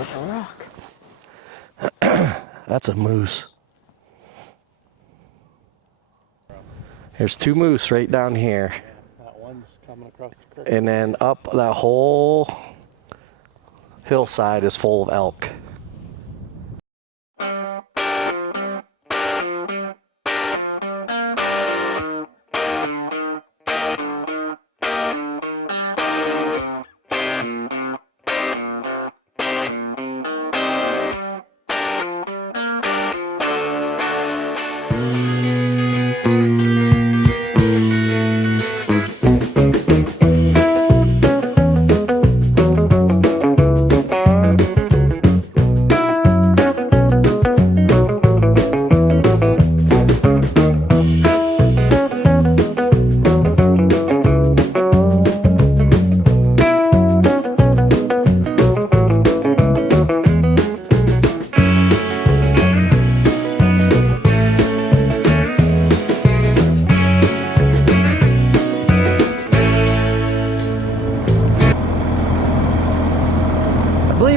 There's a rock. That's a moose. There's two moose right down here. That one's coming across the creek. And then up that whole hillside is full of elk.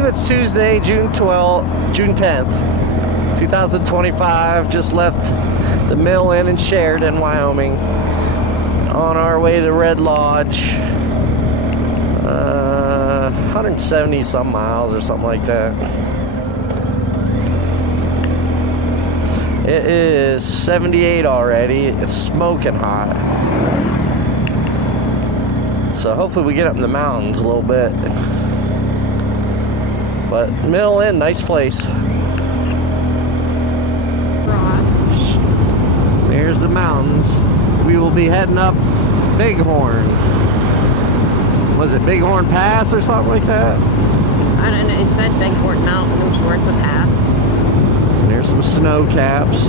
It's Tuesday, June 10th, 2025. Just left the mill inn in Sheridan, Wyoming. On our way to Red Lodge. 170 some miles or something like that. It is 78 already. It's smoking hot. So hopefully we get up in the mountains a little bit. But Mill Inn, nice place. There's the mountains. We will be heading up Bighorn. Was it Bighorn Pass or something like that? I don't know. It said Bighorn Mountain towards the pass. And there's some snow caps.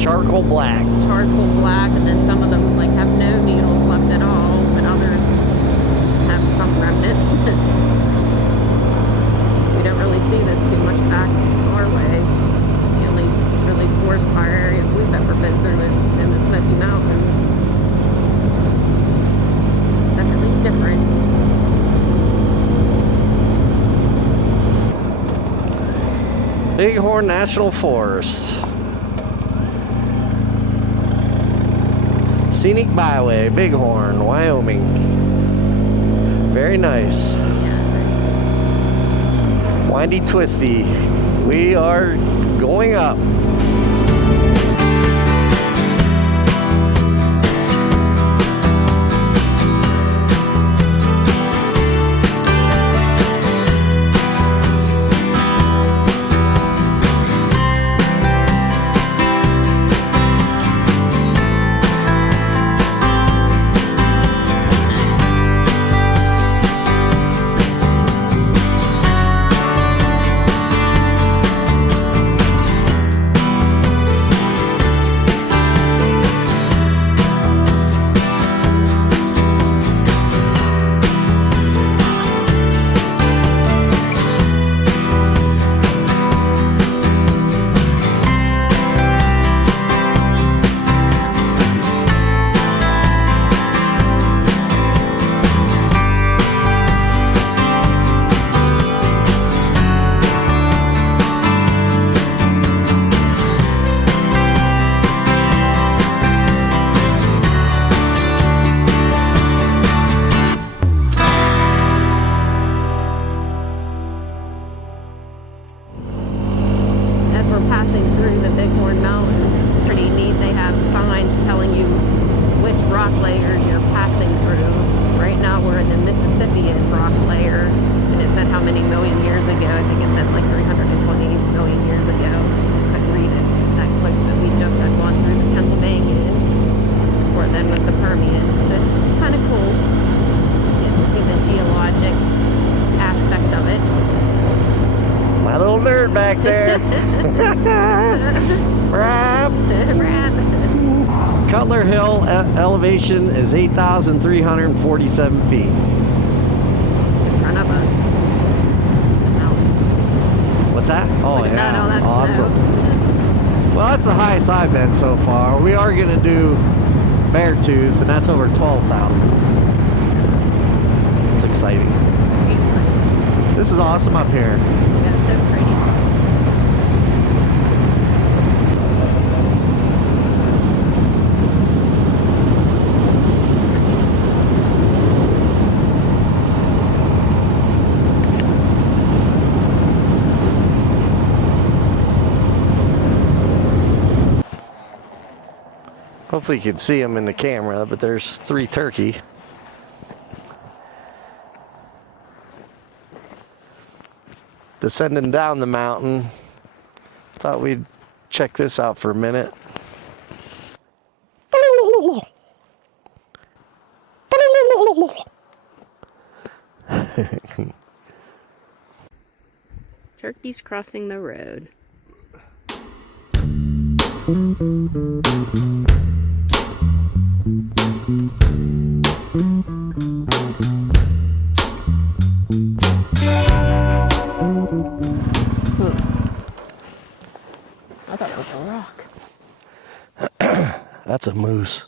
Charcoal black. Charcoal black, and then some of them like have no needles left at all, but others have some remnants. We don't really see this too much back our way. The only really forest fire area we've ever been through is in the Smoky Mountains. It's definitely different. Bighorn National Forest. Scenic Byway, Bighorn, Wyoming. Very nice. Windy, twisty. We are going up. we're passing through the Bighorn Mountains. It's pretty neat. They have signs telling you which rock layers you're passing through. Right now we're in the Mississippian rock layer, and it said how many million years ago. I think it said like 320 million years ago. I couldn't read it that quick, but we just had gone through the Pennsylvania. Before then was the Permian. So kind of cool. Get to see the geologic aspect of it. My little nerd back there. Rap. Rap. Cutler Hill elevation is 8,347 feet. In front of us. Mountain. What's that? Oh, Look at yeah. that, all that Awesome. snow. Well, that's the highest I've been so far. We are going to do Beartooth, and that's over 12,000. It's exciting. This is awesome up here. Yeah, it's so pretty. Hopefully you can see them in the camera, but there's 3 turkey. Descending down the mountain. Thought we'd check this out for a minute. Turkeys crossing the road. I thought it was a rock. That's a moose.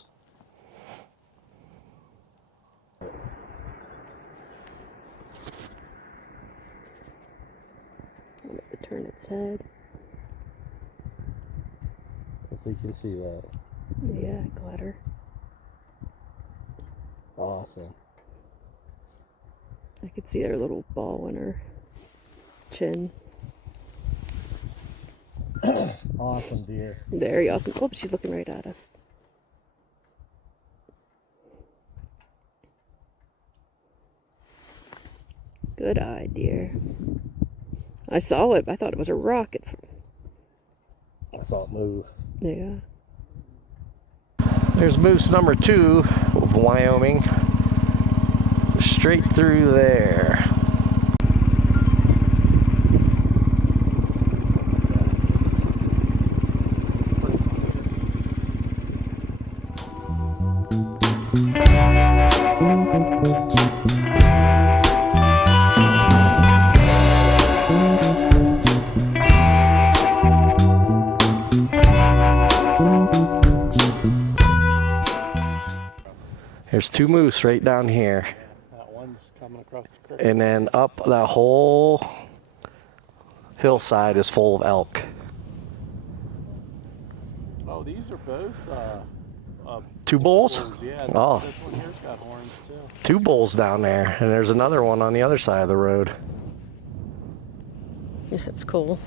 Let it turn its head. Hopefully you can see that. Yeah, glitter. Awesome. I could see their little ball in her chin. Awesome deer. Very awesome. Oh, she's looking right at us. Good eye, dear. I saw it. I thought it was a rocket. I saw it move. Yeah. There's moose number 2 of Wyoming. Straight through there. There's 2 moose right down here. That one's coming across the creek. And then up that whole hillside is full of elk. Oh, these are both 2 bulls? Yeah, Oh. this one here's got horns too. 2 bulls down there, and there's another one on the other side of the road. Yeah, it's cool.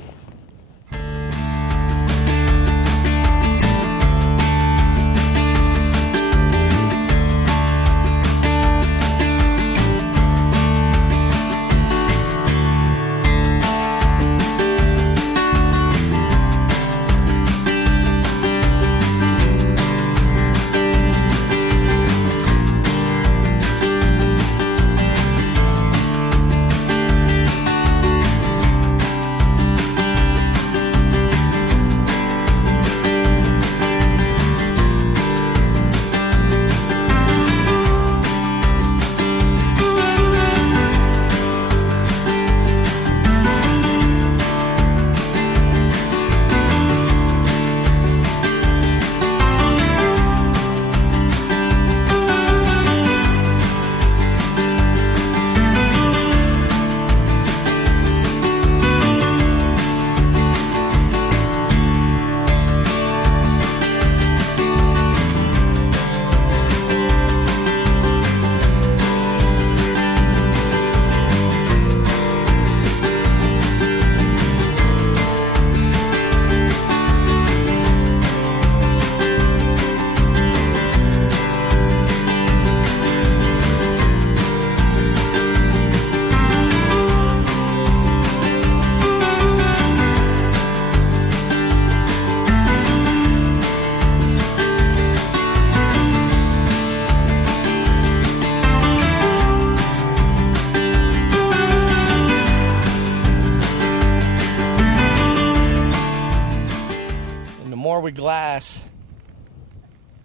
more we glass,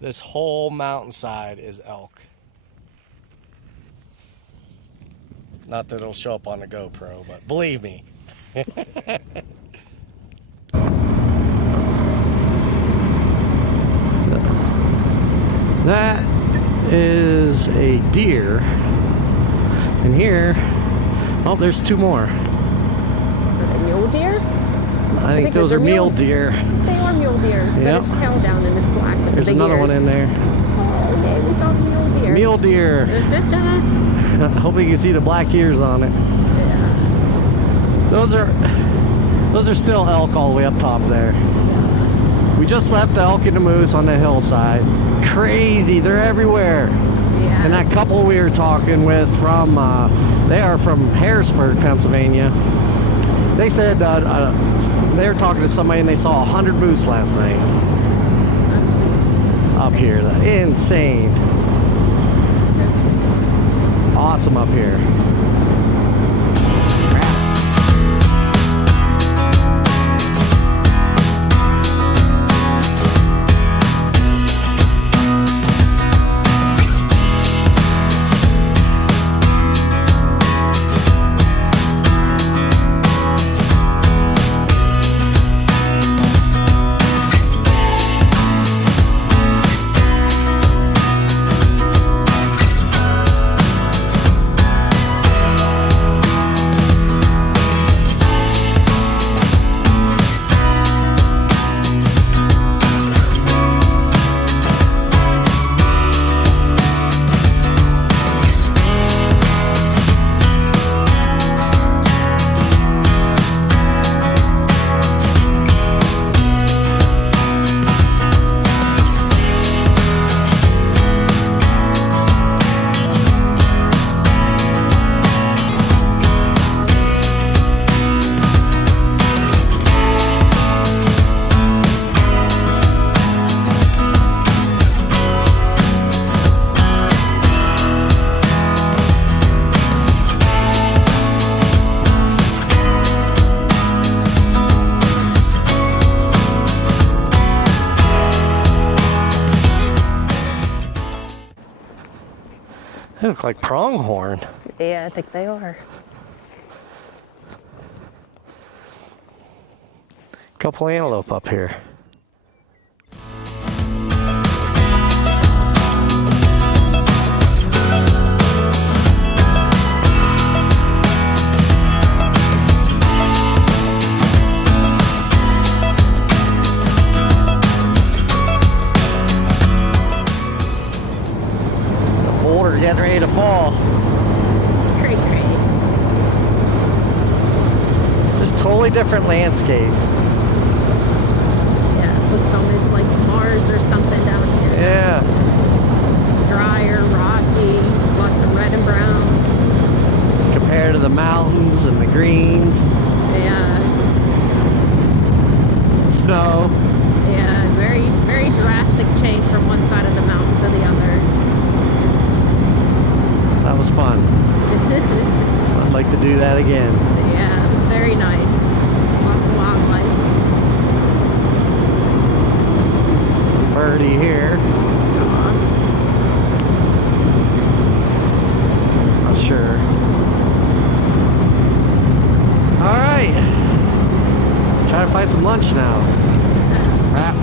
this whole mountainside is elk. Not that it'll show up on the GoPro, but believe me. That is a deer. And here, oh, there's two more. Are they mule deer? I think those are mule deer. They are mule deer. It's got its tail down and it's black. And There's big another ears. one in there. Oh, okay, we saw mule deer. Mule deer. Hopefully you can see the black ears on it. Yeah. Those are still elk all the way up top there. We just left the elk and the moose on the hillside. Crazy, they're everywhere. Yeah. And that couple we were talking with from, they are from Harrisburg, Pennsylvania. They said they were talking to somebody and they saw 100 moose last night. Up here, insane. Awesome up here. They look like pronghorn. Yeah, I think they are. Couple antelope up here. Getting ready to fall. Great. Just totally different landscape. Yeah, it looks almost like Mars or something down here. Yeah. Drier, rocky, lots of red and brown. Compared to the mountains and the greens. Yeah. Snow. Yeah, very, very drastic change from one side of the mountain to the other. That was fun. I'd like to do that again. Yeah, it was very nice. Lots of wildlife. Some birdie here. Not sure. All right. Try to find some lunch now. Wrap.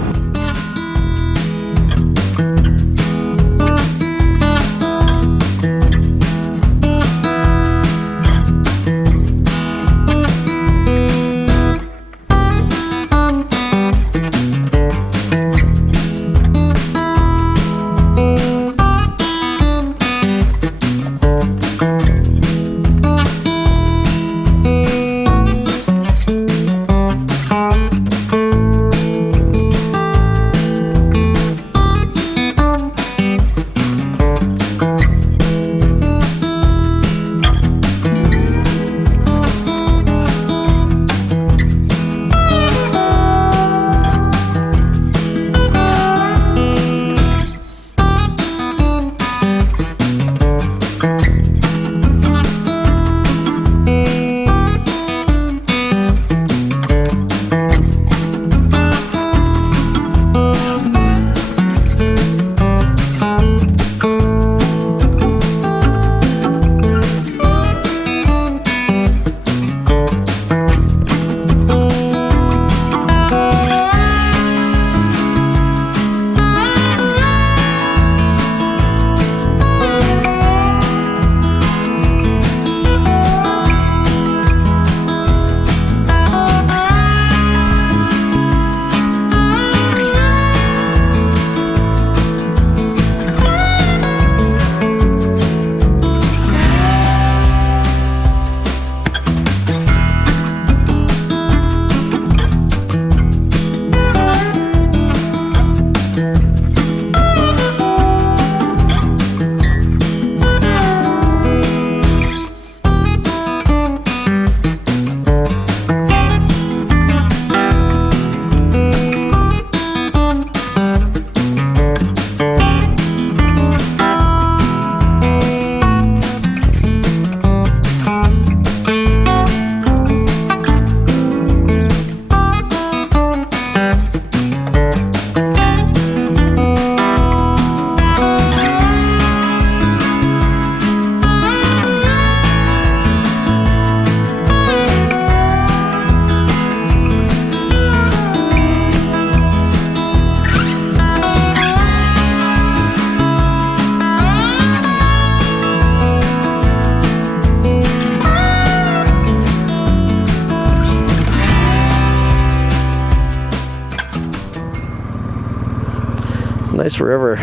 Nice river.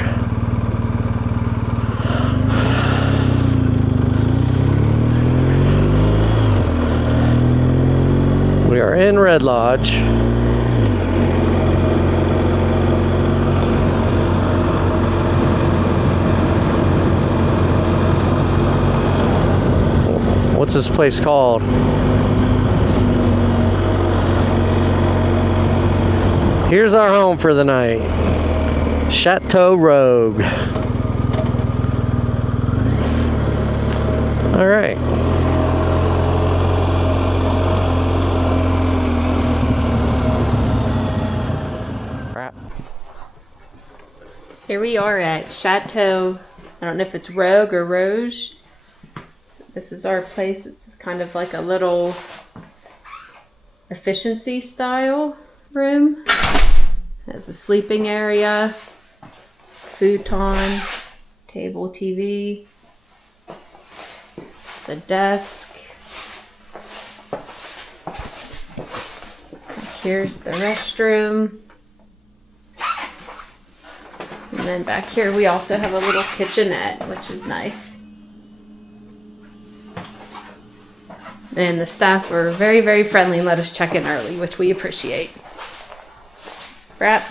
We are in Red Lodge. What's this place called? Here's our home for the night. Chateau Rogue. All right. Here we are at Chateau, I don't know if it's Rogue or Rouge. This is our place. It's kind of like a little efficiency style room. It has a sleeping area, futon, table TV, a desk. Here's the restroom. And then back here we also have a little kitchenette, which is nice. And the staff were very, very friendly and let us check in early, which we appreciate. Wrap.